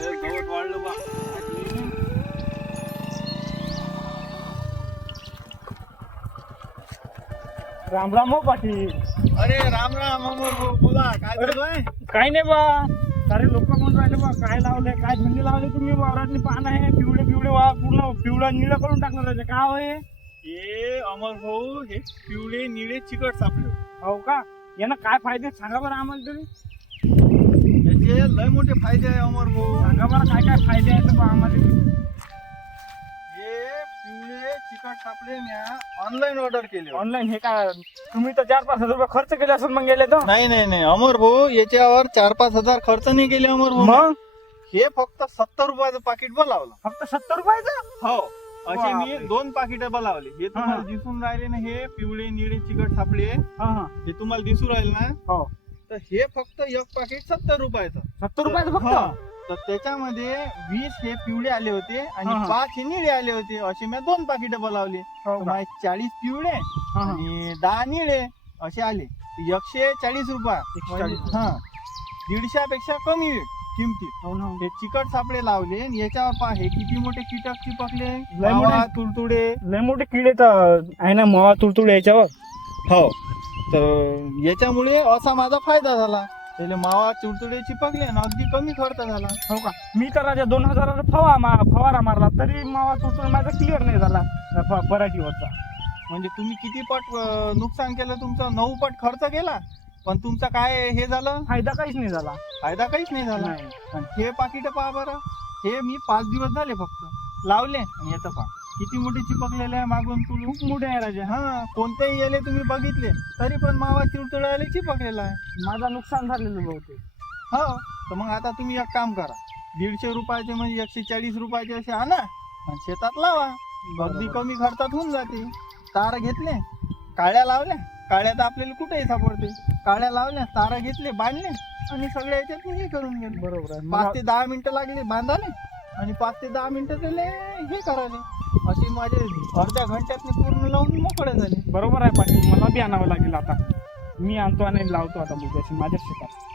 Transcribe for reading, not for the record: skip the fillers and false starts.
गवत वाढलं बा. राम राम हो पाटील. अरे राम राम अमर भाऊ, बोला काय चालू आहे? काही नाही बा. सारे लोक म्हणून राहिले बा, काय लावले, काय धंदे लावले तुम्ही वावरातली पान आहे पिवळे पिवळे वा पूर्ण पिवळा निळा करून टाकणार त्याचे काय होय? हे अमर भाऊ, हे पिवळे निळे चिकट सापले. हो का? यानं काय फायदे सांगा बरं आम्हाला तरी. याचे लय मोठे फायदे आहे अमर भाऊ. सांगा बरं काय काय फायदे आहेत बा आम्हाला. हे पिवळे चिकट सापले म्या ऑनलाईन ऑर्डर केले. ऑनलाईन हे काय तुम्ही तर 4-5 हजार रुपये खर्च केले असेल मग गेले तर. नाही नाही नाही अमर भाऊ, याच्यावर 4-5 हजार खर्च नाही केले अमर भाऊ. मग हे फक्त 70 रुपयाचं पाकिट बनवलं. फक्त 70 रुपयाचं. हो, असे मी बापरे. 2 पाकिट बनवले. हे तुम्हाला हा. दिसून राहिले ना, हे पिवळे निळे चिकट सापले, हा हा. हे तुम्हाला दिसून राहिले ना, हो तर हे फक्त एक पाकिट 70 रुपयाचं. 70 रुपयाचं हा. फक्त. तर त्याच्यामध्ये 20 हे पिवळे आले होते आणि हा. 5 हे निळे आले होते. असे मी 2 पाकिट बनवले. हो का? 40 पिवळे हा, हा. आणि 10 निळे असे आले. 140 रुपये. 140. हा, 150 पेक्षा कमी किमती. हो ना. हे चिकट सापळे लावले आणि याच्यावर पहा हे किती मोठे कीटक चिपकले. लय मोठे. मावा, तुडतुडे. लय मोठे किडे तर आहे ना मावा तुडतुड याच्यावर. हो, तर याच्यामुळे असा माझा फायदा झाला. त्याला मावा तुडतुडे चिपकले आणि अगदी कमी खर्च झाला. हो का? मी तर राजा 2000 फवारा मारला तरी मावा तुडतुड माझा क्लिअर नाही झाला पराठीवरचा. म्हणजे तुम्ही किती पट नुकसान केलं, तुमचं 9 पट खर्च केला, पण तुमचा काय हे झालं, फायदा काहीच नाही झाला. फायदा काहीच नाही झाला. नाही. आणि हे पाकिट पहा बरं, हे मी 5 दिवस झाले फक्त लावले आणि याचं पहा किती मोठे चिपकलेले आहे मागून तुळू. खूप मोठे आहे राजा. हा, कोणतेही याले तुम्ही बघितले तरी पण मावा चिडचिडायला चिपकलेला आहे. माझा नुकसान झालेलं बहुतेक. हो, तर मग आता तुम्ही एक काम करा, 150 रुपयाचे म्हणजे 140 रुपयाचे असे आणा आणि शेतात लावा. अगदी कमी खर्चात होऊन जाते. तार घेतले, काळ्या लावल्या, काळ्या तर आपल्याला कुठेही सापडते. काळ्या लावल्या, तारा घेतले, बांधले आणि सगळ्या याच्यात हे करून गेले. बरोबर आहे. 5 ते 10 मिनिटं लागले बांधाले आणि 5 ते 10 मिनिटं त्याले हे करायले. असे माझे अर्ध्या घंट्यात पूर्ण लावून मोकळे झाले. बरोबर आहे पाटील. मला बी आणावं लागेल आता. मी आणतो आणि लावतो आता बुद्याशी माझ्या शेतात.